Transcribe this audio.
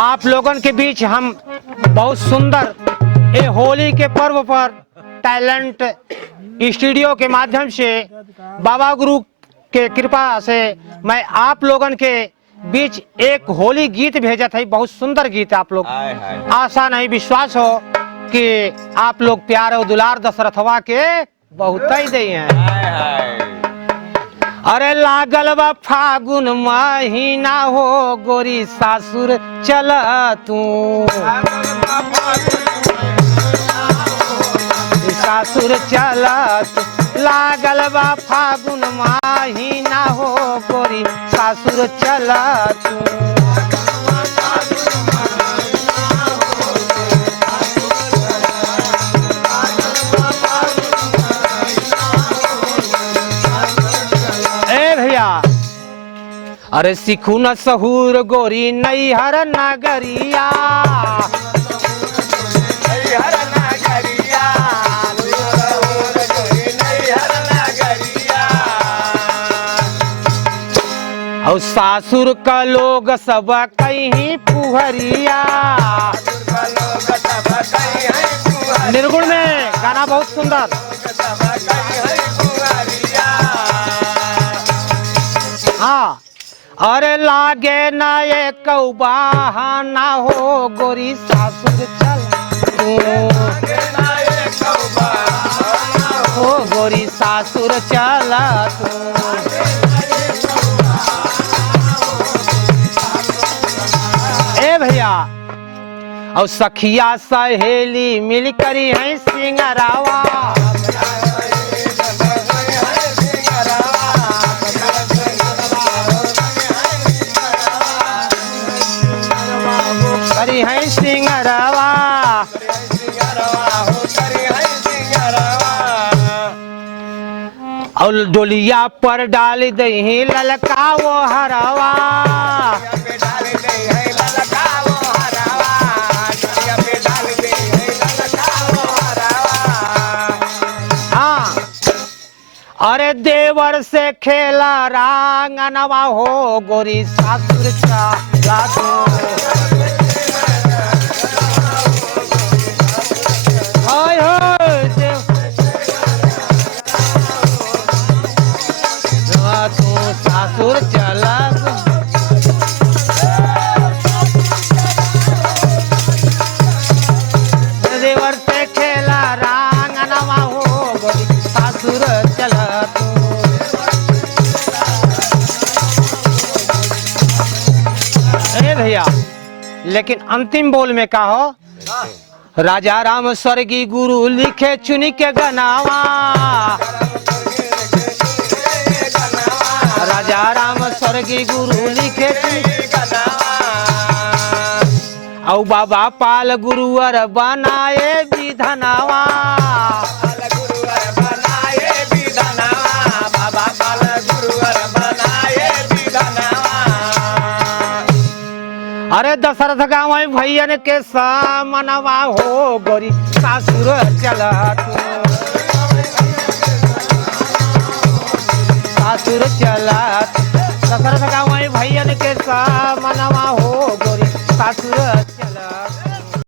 आप लोगन के बीच हम बहुत सुंदर ये होली के पर्व पर टैलेंट स्टूडियो के माध्यम से बाबा गुरु के कृपा से मैं आप लोगन के बीच एक होली गीत भेजा था। बहुत सुंदर गीत आप लोग आशा नहीं विश्वास हो कि आप लोग प्यार और दुलार दशरथवा के बहुत ही दे हैं। अरे लागल बा फागुन महीना हो गोरी सासुर चल तू, सासुर चल लागल बा फागुन महीना हो गोरी सासुर चल तू। अरे सिखू न सहूर गोरी नैहर नगरिया, और सासुर का लोग सब कहीं पुहरिया। निर्गुण में गाना बहुत सुंदर। हाँ, अरे लागे ना ये बहाना हो गोरी सासुर चल तू, हो गोरी सासुर चल तू। ए भैया और सखिया सहेली मिल करी है सिंगरावा, करी है सिंगरवा। और डोलिया पर डाल दही ललका वो हरवा, हाँ। अरे देवर से खेला रांगनवा हो गोरी सासुर चला तू। तू सासुर चला देवर से खेला रांगनवा हो गोरी सासुर चला तू। ए भैया लेकिन अंतिम बोल में का हो, राजा राम स्वर्गीय गुरु लिखे चुनी के गनावा, राजा राम स्वर्गीय गुरु लिखे औ बाबा पाल गुरुवर बनाए विधनावा, बाबा पाल गुरुवर बनाए विधनावा। अरे दशरथ गाँव भैयन के सामनवा हो गोरी सासुर चला तू, सासुर चला दशरथ गाँव भैयन के सामनवा हो गोरी सासुर चला।